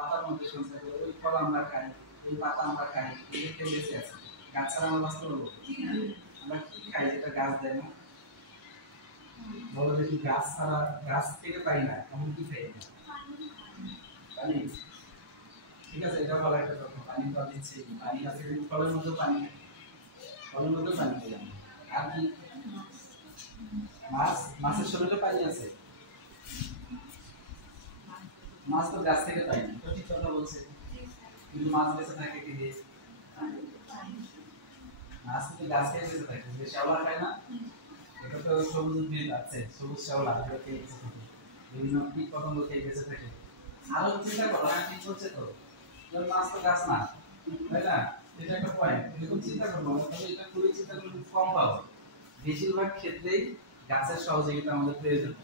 পাতার মধ্যে সঞ্চয় করে, ওই ফল আমরা খাই, ওই পাতা আমরা খাই, এগুলো খেয়ে বেঁচে আছি। গাছ ছাড়া আমরা বাঁচতে পারবো? আমরা কি খাই যেটা গাছ দেয় না? বলো দেখি, গাছ ছাড়া, গাছ থেকে পাই না এমন কি খাই না? পানি। ঠিক আছে, এটা ভালো একটা কথা। পানি তো দিচ্ছি, পানি আছে, কিন্তু ফলের মধ্যে পানি, ফলের মধ্যে পানি খাই আমরা। আর কি? মাছ, মাছের শরীরে পানি আছে। মাছ তো গাছ থেকে পাই না, তো ঠিক কথা বলছে। কিন্তু মাছ বেঁচে থাকে কি দিয়ে? মাছ কিন্তু গাছ থেকে বেঁচে থাকে, যে শ্যাওলা খায় না, এটা তো সবুজ উদ্ভিদ আছে, সবুজ শ্যাওলা, এটা খেয়ে বেঁচে থাকে, বিভিন্ন কীট পতঙ্গ খেয়ে বেঁচে থাকে। আরো চিন্তা করো, হ্যাঁ ঠিক হচ্ছে তো, মাছ তো গাছ না, তাই না? এটা একটা পয়েন্ট, এরকম চিন্তা করবো, তবে এটা খুবই চিন্তা করলে খুব কম পাবো। বেশিরভাগ ক্ষেত্রেই গাছের সহযোগিতা আমাদের প্রয়োজন।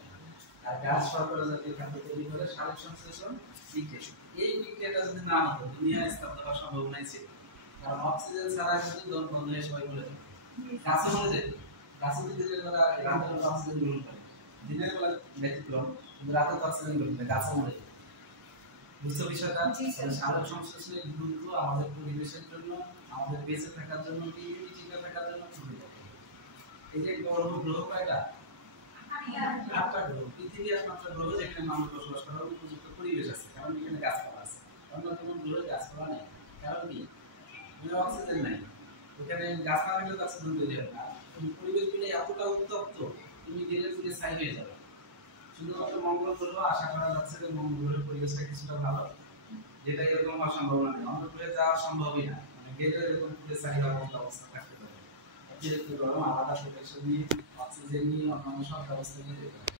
আর গাছ শর্করা জাতীয় খাদ্য তৈরি করে সালোক সংশ্লেষণ বিক্রিয়া। এই বিক্রিয়াটা যদি না হতো, দুনিয়ায় স্তব্ধ হওয়ার সম্ভাবনাই ছিল। কারণ অক্সিজেন ছাড়া কিন্তু দম বন্ধ হয়ে সবাই মরে যেত। গাছও মরে যেত। গাছও কিন্তু দিনের বেলা রাতের বেলা অক্সিজেন গ্রহণ করে, দিনের বেলা ব্যতিক্রম, কিন্তু রাতে তো অক্সিজেন গ্রহণ করে, গাছও মরে যেত। বুঝছো বিষয়টা? সালোক সংশ্লেষণের গুরুত্ব আমাদের পরিবেশের জন্য, আমাদের বেঁচে থাকার জন্য, পৃথিবী টিকে থাকার জন্য খুবই দরকার। এই যে গ্রহ, গ্রহ কয়টা? 8টা গ্রহ। পৃথিবী একমাত্র গ্রহ যেখানে মানুষ বসবাস করার উপযুক্ত পরিবেশ আছে, কারণ এখানে গাছপালা আছে। অন্য কোনো গ্রহে গাছপালা নেই, কারণ কি? অক্সিজেন নাই। ওখানে গাছ না থাকলে তো অক্সিজেন তৈরি হবে না। পরিবেশগুলো এতটা উত্তপ্ত, তুমি ধীরে ধীরে ছাই হয়ে যাবে। শুধুমাত্র মঙ্গল গ্রহ আশা করা যাচ্ছে যে মঙ্গল গ্রহের পরিবেশটা কিছুটা ভালো, যেটা এরকম হওয়ার সম্ভাবনা নেই। অন্য গ্রহে যাওয়া সম্ভবই না, মানে গেলে এরকম পুরো ছাই হওয়ার মতো অবস্থা থাকতে পারে। অতিরিক্ত গরম, আলাদা প্রোটেকশন নিয়ে, অক্সিজেন নিয়ে, অন্যান্য সব ব্যবস্থা নিয়ে যেতে হবে।